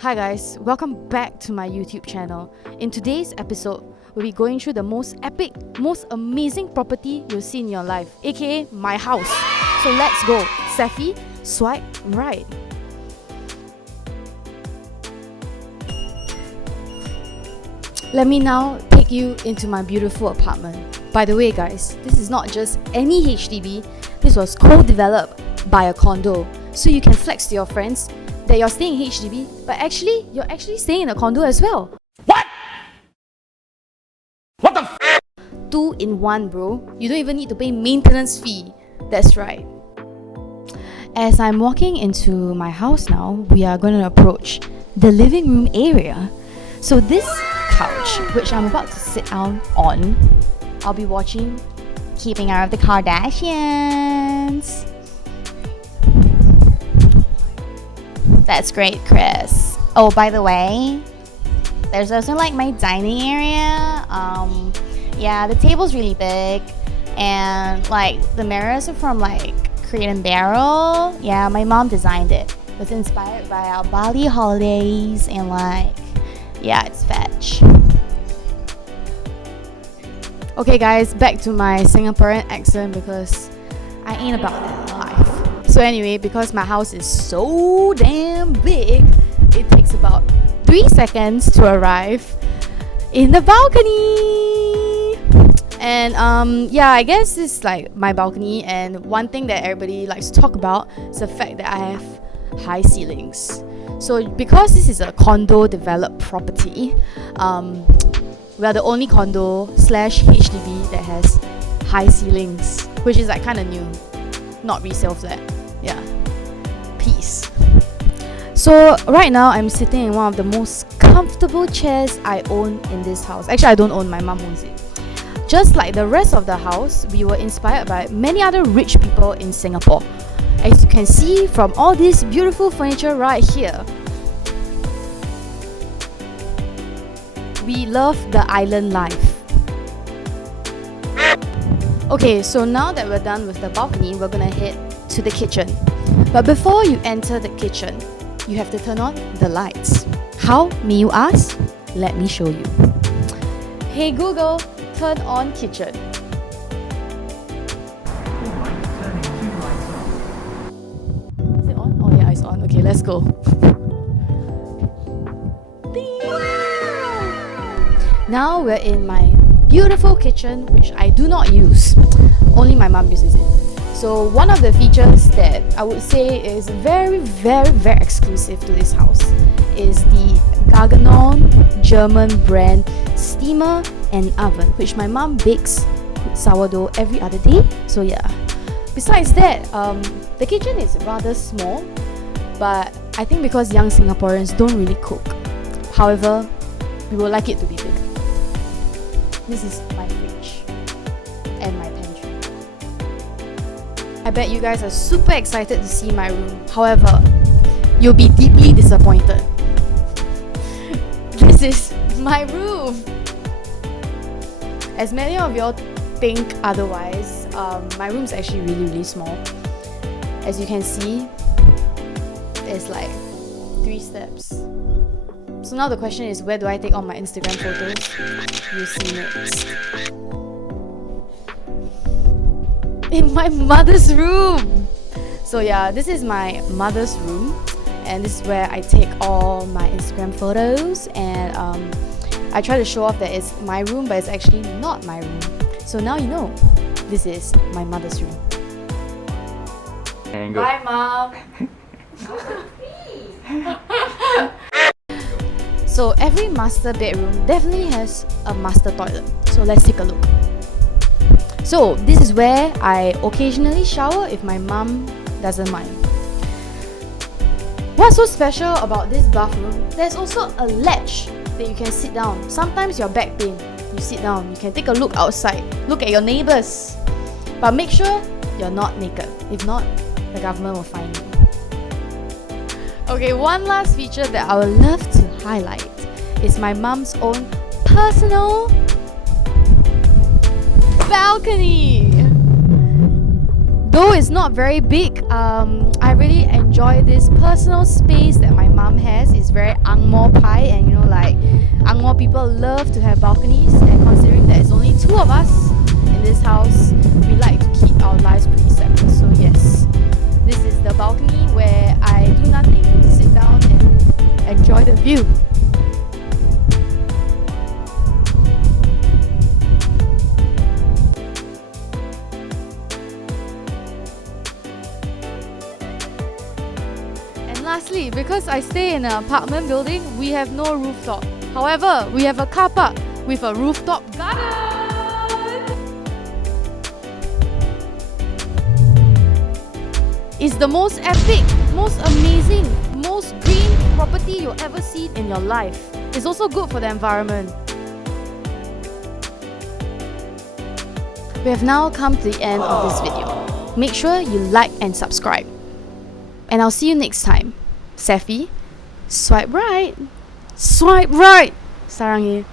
Hi guys, welcome back to my YouTube channel. In today's episode, we'll be going through the most epic, most amazing property you'll see in your life, aka my house. So let's go. Safi, swipe right. Let me now take you into my beautiful apartment. By the way guys, this is not just any HDB, this was co-developed by a condo. So you can flex to your friends that you're staying in HDB, but actually, you're actually staying in a condo as well. What? What the f? 2 in 1, bro. You don't even need to pay maintenance fee. That's right. As I'm walking into my house now, we are going to approach the living room area. So this couch, which I'm about to sit down on, I'll be watching Keeping Up with the Kardashians. That's great, Chris. Oh, by the way, there's also like my dining area. Yeah, the table's really big, and like the mirrors are from like Crate and Barrel. Yeah, my mom designed it. It was inspired by our Bali holidays, and like, yeah, it's fetch. Okay, guys, back to my Singaporean accent because I ain't about that life. So anyway, because my house is so damn big, it takes about 3 seconds to arrive in the balcony. And yeah, I guess it's like my balcony, and one thing that everybody likes to talk about is the fact that I have high ceilings. So because this is a condo developed property, we are the only condo / HDB that has high ceilings, which is like kind of new, not resale flat. Yeah, peace. So right now I'm sitting in one of the most comfortable chairs I own in this house. Actually, I don't own, my mom owns it. Just like the rest of the house, we were inspired by many other rich people in Singapore. As you can see from all this beautiful furniture right here, we love the island life. Okay, so now that we're done with the balcony, we're gonna head to the kitchen. But before you enter the kitchen, you have to turn on the lights. How, may you ask? Let me show you. Hey Google, turn on kitchen. Is it on? Oh yeah, it's on. Okay, let's go. Now we're in my beautiful kitchen, which I do not use. Only my mom uses it. So one of the features that I would say is very exclusive to this house is the Gaggenau German brand steamer and oven, which my mom bakes sourdough every other day. So yeah. Besides that, the kitchen is rather small, but I think because young Singaporeans don't really cook. However, we would like it to be big. This is my fridge and my pantry. I bet you guys are super excited to see my room. However, you'll be deeply disappointed. This is my room. As many of y'all think otherwise, my room is actually really small. As you can see, it's like 3 steps. So now the question is, where do I take all my Instagram photos? You'll see next. In my mother's room! So yeah, this is my mother's room, and this is where I take all my Instagram photos, and I try to show off that it's my room, but it's actually not my room. So now you know, this is my mother's room. And go. Bye, Mom! So every master bedroom definitely has a master toilet. So let's take a look. So this is where I occasionally shower if my mom doesn't mind. What's so special about this bathroom? There's also a ledge that you can sit down. Sometimes your back pain, you sit down, you can take a look outside, look at your neighbors. But make sure you're not naked. If not, the government will fine you. Okay, one last feature that I would love to highlight is my mom's own personal balcony. Though it's not very big, I really enjoy this personal space that my mom has. It's very Angmo pie, and you know, like Angmo people love to have balconies, and considering that it's only two of us in this house, we like to keep our lives pretty separate. So yes, this is the balcony where I do nothing, sit down and enjoy the view. Lastly, because I stay in an apartment building, we have no rooftop. However, we have a car park with a rooftop garden. It's the most epic, most amazing, most green property you'll ever see in your life. It's also good for the environment. We have now come to the end of this video. Make sure you like and subscribe. And I'll see you next time. Safi, swipe right. Swipe right. Sarang